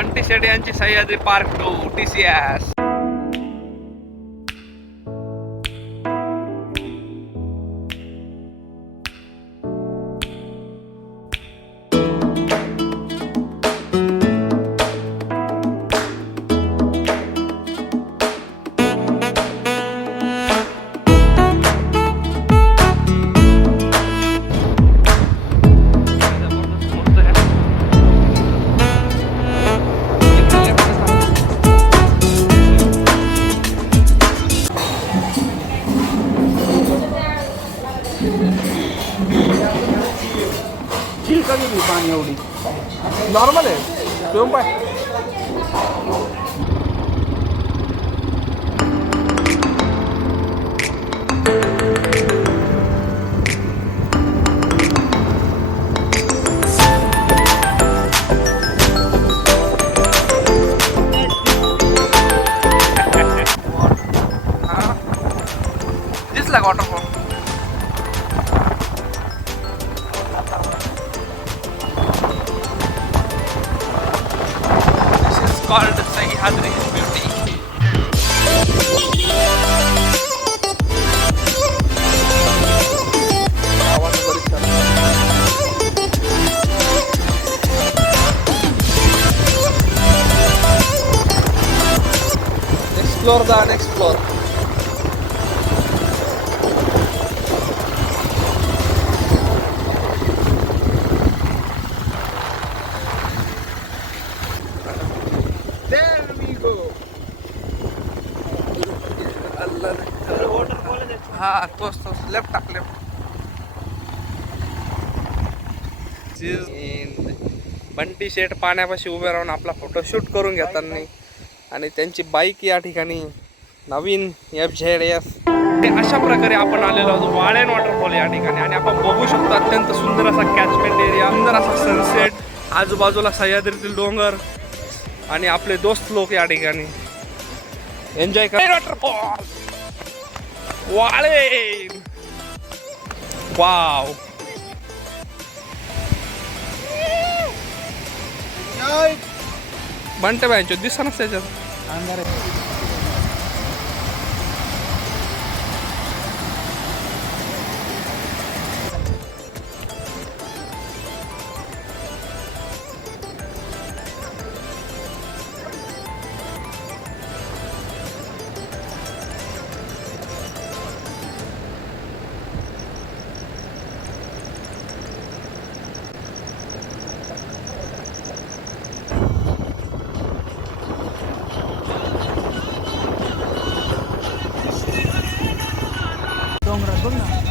Aunty शेट यांची Sahyadri park two T C S. ซูมไปดิสลากออเตอร์ฟอ explore the unexplored There we go. हा तोच तोच. लेफ्ट टाक लेफ्ट बंटी शेट पाण्यापाशी उभे राहून आपला फोटो शूट करून घेताना आणि त्यांची बाईक या ठिकाणी नवीन एफ झेड एस अशा प्रकारे आपण आलेलो आहोत. वाळेन वॉटरफॉल या ठिकाणी. आणि आपण बघू शकतो अत्यंत सुंदर असा कॅचमेंट एरिया सुंदर असा सनसेट आजूबाजूला सह्याद्रीतील डोंगर आणि आपले दोस्त लोक या ठिकाणी. एन्जॉय करा. वॉटरफॉल वाळे वाव बंटे बायचो दिसनच त्याच्यात. అందరూ बघ ना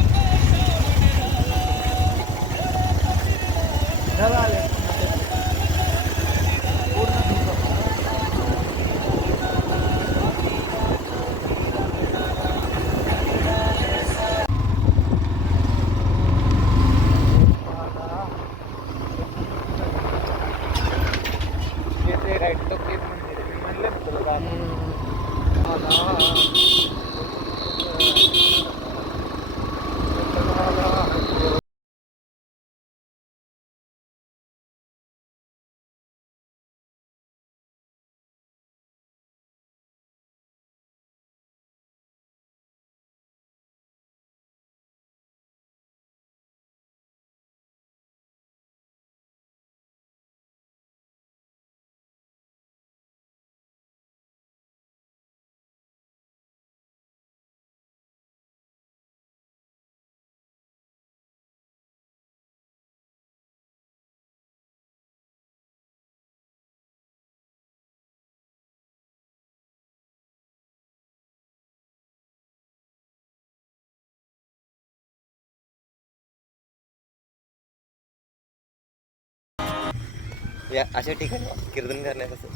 या अशा ठिकाणी कीर्तन करण्यापासून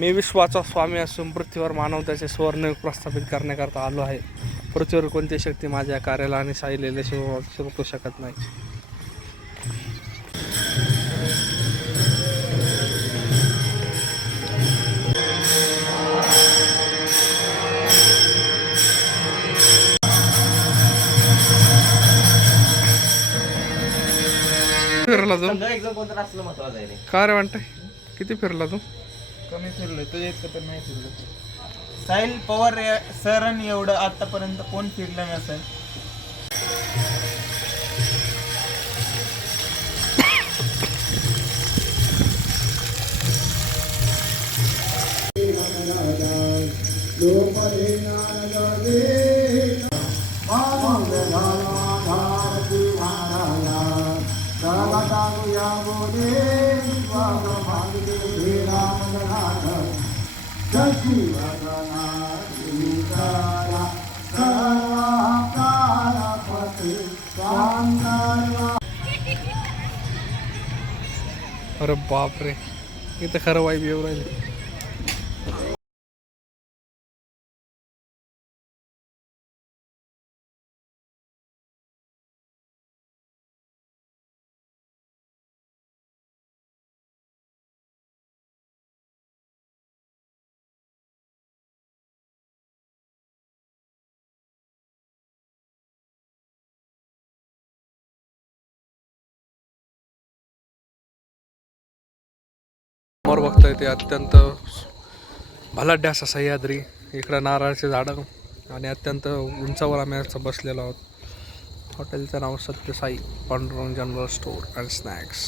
मी विश्वाचा स्वामी असून पृथ्वीवर मानवताचे सुवर्णयुग प्रस्थापित करण्याकरता आलो आहे. पृथ्वीवर कोणती शक्ती माझ्या कार्याला आणि साहिलेले शिव शिरकू शकत नाही? फिरला तू समजा एक्झाम कोणतं असलं महत्वाचं आहे का रे वाटतंय किती फिरला तू? कमी फिरलोय तुझ्या इतकं तर नाही फिरलो. साहिल पवार या- सरांनी एवढं आतापर्यंत कोण फिरलं नसेल? अरे बापरे इथं खरं वाईब येऊ राहिले समोर बघता येते अत्यंत असा सह्याद्री. इकडं नारळाचे झाडं आणि अत्यंत उंचावर आम्ही असं बसलेलो आहोत. हॉटेलचं नाव Satyasai Pandurang general store and snacks.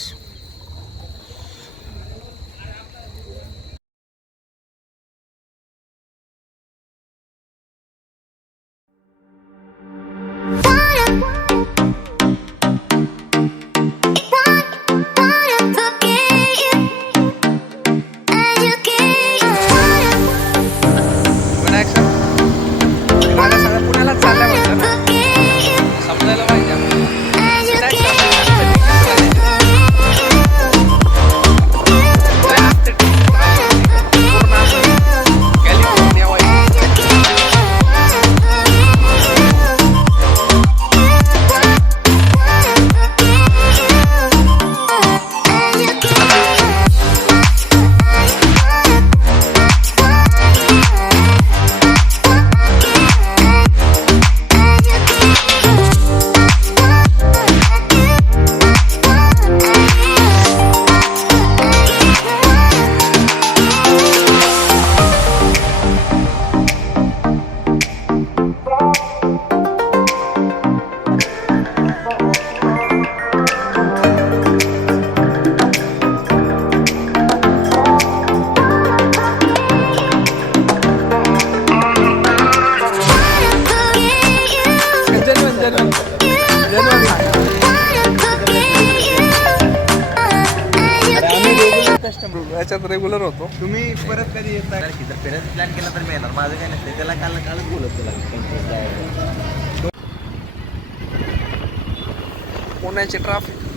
माझं काय नसतं त्याला काल कालच बोलत त्याला पुण्याचे ट्राफिक